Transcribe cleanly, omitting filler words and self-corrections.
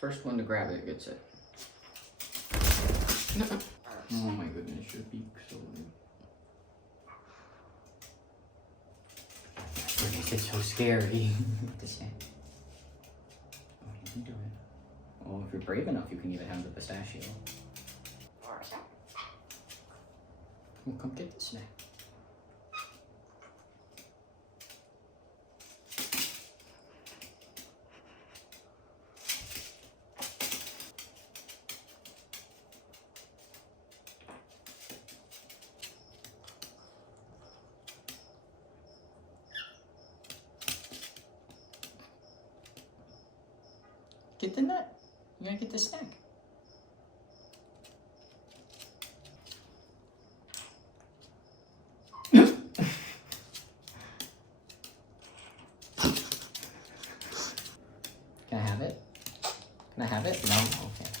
First one to grab it gets it. Oh my goodness, your beak's so big. What makes it so scary? This hand. Oh, you can do it. Oh, if you're brave enough, you can even have the pistachio. Well, come get the snack. Get the nut. You gotta get the snack. Can I have it? Can I have it? No? Okay.